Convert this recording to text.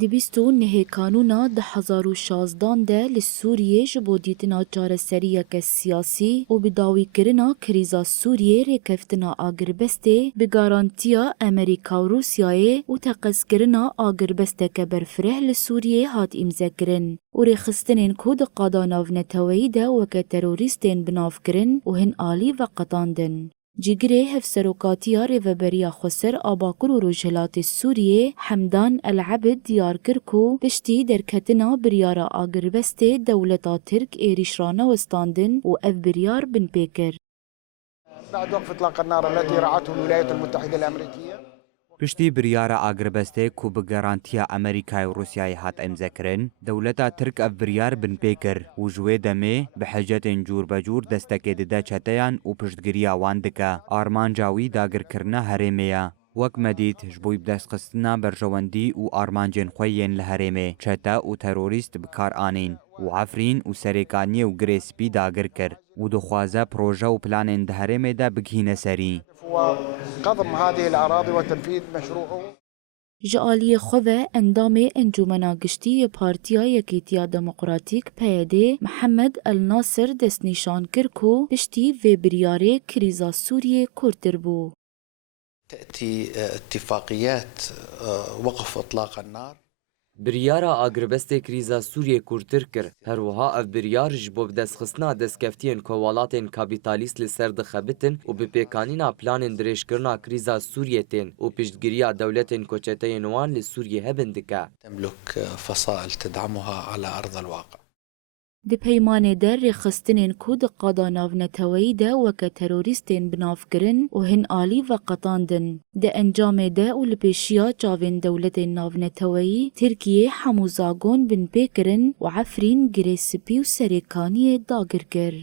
دبیستو نه کانونا 2016 ده لسوریه جبو دیتنا چارەسەریە که سیاسی و بداوی کرنا کریزا سوریه ریکفتنا آگربسته به گارانتیا امریکا و روسیای و تقص کرنا آگربسته که برفره لسوریه هات امزه کرن و ریخستنین کود قاداناو نتوایی ده وکه تروریستین بناف کرن و هن آلی و قطاندن. جگره هفسروکاتیا ریوبریا خسر آباکر و روجهلات سوریه حمدان العبد دیار کرکو پشتی درکتنا بریارا آگربسته دولتا ترک ایریشرانه وستاندن و اف بریار بن پیکر. بعد وقف إطلاق النار التي رعته الولايات المتحدة الأمريكية پشتی بریارە ئاگربەستەیە کو بە گەڕانتیە ئەمریکای و رووسیای هات ئەمزەکردن دەولەتە ترک ئەف بریار بن پێ کرد و ژوێ دەمێ بە حەجەتێن جوور بە جوور دەستەکێ دەدە چەتەیان و پشتگیریە وان دکە ئارمانجاوی داگرکردنە هەرێمەیە وەک مەدید ji بۆی بدەستخستنا بەرژەوەندی و ئارمانجێن خوێیên li herêmê çete û terorîst bi kar anîn û efrîn û serêkaniyê û girêspî dagir kir û dixwaze proje û planên di herêmê de bigihîne serî. وقضم هذه الأراضي وتنفيذ مشروعه. جعالی خواه اندام انجمنا گشتی پارتیا یکیتیا دموکراتیک پیده محمد الناصر دست نشان کرکو پشتی و بریاره کریزا سوریه کرتر بو. تأتي اتفاقيات وقف إطلاق النار بریارا آگربسته کریزا سوریه کورتر کر هروها اف بریار جبو بدستخستنا دستکفتین کوالاتین کابیتالیست لسر دخبتن و بپیکانینا پلانین درشکرنا کریزا سوریه تین و پشتگیریا دولتین کوچتین وان لسوریه هبندکه تملك فصائل تدعمها على أرض الواقع. د پیمانه در رخستنین کود قاداناو نتوایی ده وکه تروریستین بناف کرن و هن آلی و قطاندن. ده انجام ده و لپیشیا چاوین دولت ناو نتوایی ترکیه حموزاگون بن پیکرن و عفرین گریسپی و سریکانی داگر کر.